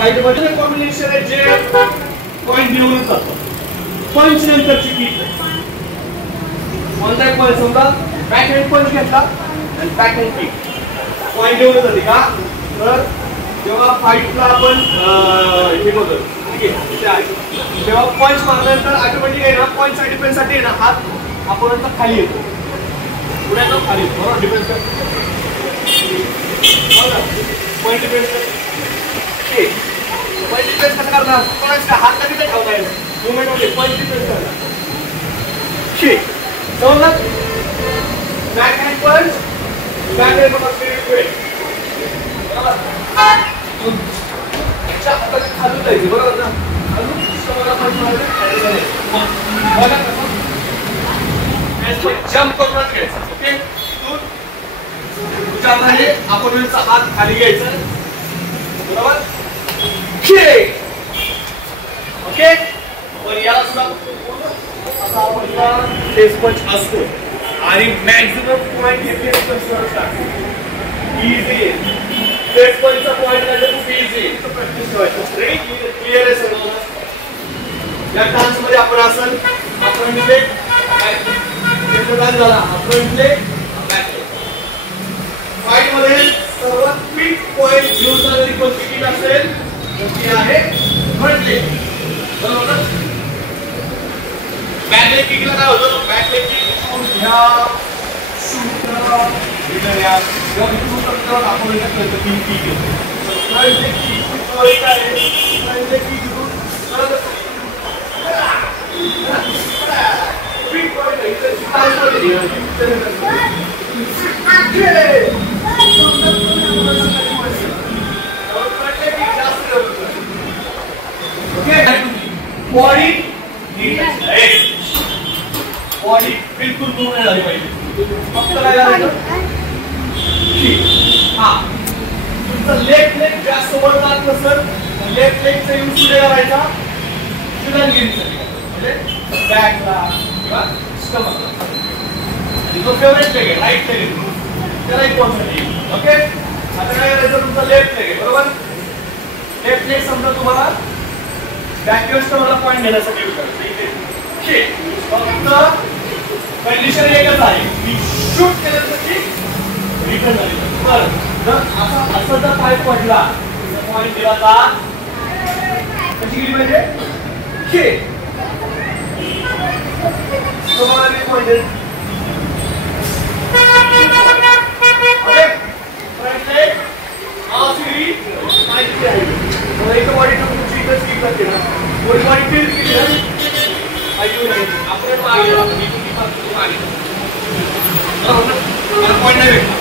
Fight मध्ये combination आहे जे पॉइंट घेऊन जातो. पंच नंतरची किक कोणता एक पॉइंट समजा बॅक हँड पंच घेतला आणि बॅक हँड किक पॉइंट घेऊन जाते का. तर जेव्हा फाईटला आपण हे बघतो ठीक आहे तेव्हा पंच मारल्यानंतर ऑटोमॅटिक आहे ना पंचच्या डिफेन्ससाठी आहे ना हात आपण खाली येतो पुढे तो खाली बरोबर डिफेन्स कर पॉइंट डिफेन्स कर पॉइंट डिफेन्स कसं करणार कोणाचा हात कधी नाही ठेवता येईल मूवमेंट मध्ये पॉइंट डिफेन्स करणार ठीक समजलं. बॅक हँड पंच बॅक हँड पुढे बरोबर खालून जायचं बरोबर ना खालून समोरला पंच मारायचं बघा कसं जंप करून घ्यायचं ओके. तुझ्या हाताने अपोनेंटचा हात खाली घ्यायचा बरोबर ओके. पण याला सुद्धा असा आपण फेस पंच असतो आणि मॅक्सिमम पॉइंट घेतले इझी फेस पंचचा पॉइंट काढलं खूप इझी प्रॅक्टिस करायचं क्लिअर आहे सर. या डान्स मध्ये आपण असेल आपण झाला आपण फाईट मध्ये सर्वात क्विक पॉइंट घेऊन जाणारी कोणती किक असेल ती आहे फ्रंट लेग बरोबर. बॅक लेग किकला काय होतं बॅक लेग किक ह्या शूट रिटर्न या जेव्हा इथून करतो आपण कळतं की किक येतो. फ्रंट लेग किक काय आहे फ्रंट लेग किक घेऊन क्विक पॉइंट आहे इथे बॉडी बॉडी बिलकुल मूव नाही झाली पाहिजे फक्त काय करायचं हा तुमचं लेफ्ट लेग जास्त वर जात नसेल लेफ्ट लेगचा यूज पुढे करायचा शिवरांगिरीसाठी म्हणजे बॅकला किंवा स्टमकला आणि जो फेवरेट लेग आहे राईट लेग त्याला एक पॉइंटसाठी ओके. आता काय करायचं तुमचा लेफ्ट लेग आहे बरोबर. लेफ्ट लेग समजा तुम्हाला बॅक स्टमकला पॉइंट घेण्यासाठी यूज करायचं फक्त कंडिशन एकच आहे की शूट केल्यासाठी रिटर्न झाली. बरं जर असं जर पाय पडला पॉइंट दिला का कशी गेली पाहिजे पॉइंट ओके. फ्रंट लेग अशी माहिती आहे एक बॉडी तुमची इकडे स्किप करते ना थोडी बॉडी फील केली ना आपण मागे पॉइंट नाही भेटला